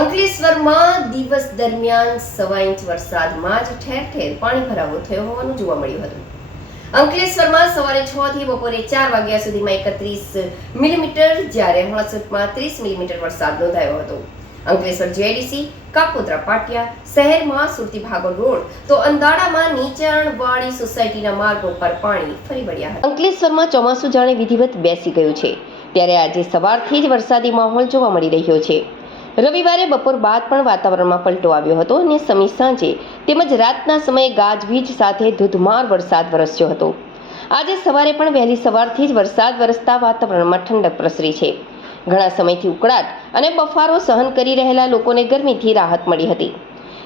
અંકલેશ્વરમાં દિવસ દરમિયાન સવા ઇંચ વરસાદમાં જ ઠેર ઠેર પાણી ભરાવો થયો હોવાનું જોવા મળ્યું હતું. અંકલેશ્વરમાં સવારે છ થી બપોરે ચાર વાગ્યા સુધીમાં એકત્રીસ મિલીમીટર, જ્યારે હળસુટમાં ત્રીસ મિલીમીટર વરસાદ નોંધાયો હતો. અંકલેશ્વર જેડીસી કાપોદ્રા પાટિયા, શહેરમાં સુરતી ભાગોળ રોડ તો અંદાડામાં નીચાણવાળી સોસાયટીના માર્ગો પર પાણી ફરી વળ્યા હતા. અંકલેશ્વરમાં ચોમાસું જાણે વિધિવત બેસી ગયું છે. ત્યારે આજે સવારથી જ વરસાદી માહોલ જોવા મળી રહ્યો છે. રવિવારે બપોર બાદ પણ વાતાવરણમાં પલટો આવ્યો હતો અને સમી સાંજે તેમજ રાતના સમયે ગાજવીજ સાથે ધોધમાર વરસાદ વરસ્યો હતો. આજે સવારે પણ વહેલી સવારથી જ વરસાદ વરસતા વાતાવરણમાં ઠંડક પ્રસરી છે. ઘણા સમયથી ઉકળાટ અને બફારો સહન કરી રહેલા લોકોને ગરમીથી રાહત મળી હતી.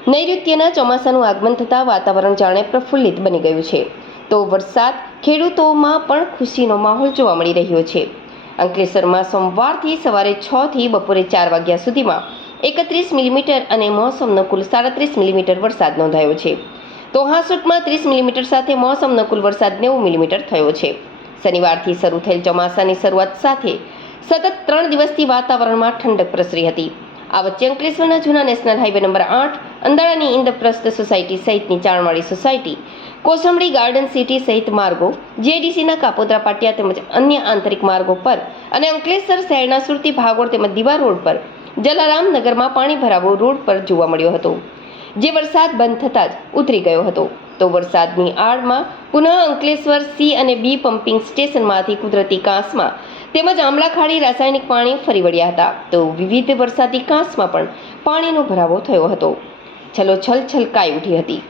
નૈઋત્યના ચોમાસાનું આગમન થતાં વાતાવરણ જાણે પ્રફુલ્લિત બની ગયું છે. તો વરસાદ ખેડૂતોમાં પણ ખુશીનો માહોલ જોવા મળી રહ્યો છે. અંકલેશ્વરમાં સોમવારથી સવારે છ થી બપોરે ચાર વાગ્યા સુધીમાં એકત્રીસ મિલીમીટર અને મોસમનો કુલ સાડત્રીસ મિલીમીટર વરસાદ નોંધાયો છે. તો હાંસુટમાં ત્રીસ મિલીમીટર સાથે મોસમનો કુલ વરસાદ નેવું મિલીમીટર થયો છે. શનિવારથી શરૂ થયેલ ચોમાસાની શરૂઆત સાથે સતત ત્રણ દિવસથી વાતાવરણમાં ઠંડક પ્રસરી હતી. આ વચ્ચે અંકલેશ્વરના જૂના નેશનલ હાઈવે નંબર આઠ અંદાળાની ઇન્દ્રપ્રસ્થ સોસાયટી સહિતની ચાણવાળી સોસાયટી કોસંબડી ગાર્ડન સિટી સહિત માર્ગો, જેડીસીના કાપોદ્રા પાટિયા તેમજ અન્ય આંતરિક માર્ગો પર અને અંકલેશ્વર શહેરના સુરતી ભાગોળ તેમજ દીવા રોડ પર જલારામ નગરમાં પાણી ભરાવો રોડ પર જોવા મળ્યો હતો. જે વરસાદ બંધ થતાં જ ઉતરી ગયો હતો. તો વરસાદની આડમાં પુનઃ અંકલેશ્વર સી અને બી પમ્પિંગ સ્ટેશનમાંથી કુદરતી કાંસમાં તેમજ આમલાખાડી રાસાયણિક પાણી ફરી વળ્યા હતા. તો વિવિધ વરસાદી કાંસમાં પણ પાણીનો ભરાવો થયો હતો. છલોછલ છલકાઈ ઉઠી હતી.